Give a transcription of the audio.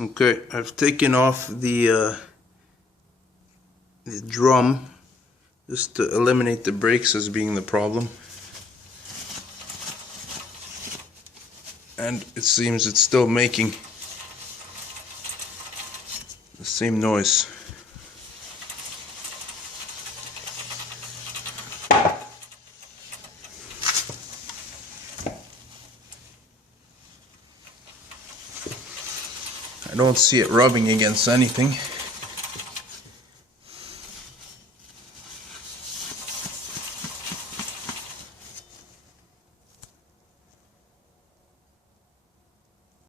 Okay, I've taken off the drum just to eliminate the brakes as being the problem. And it seems it's still making the same noise. I don't see it rubbing against anything.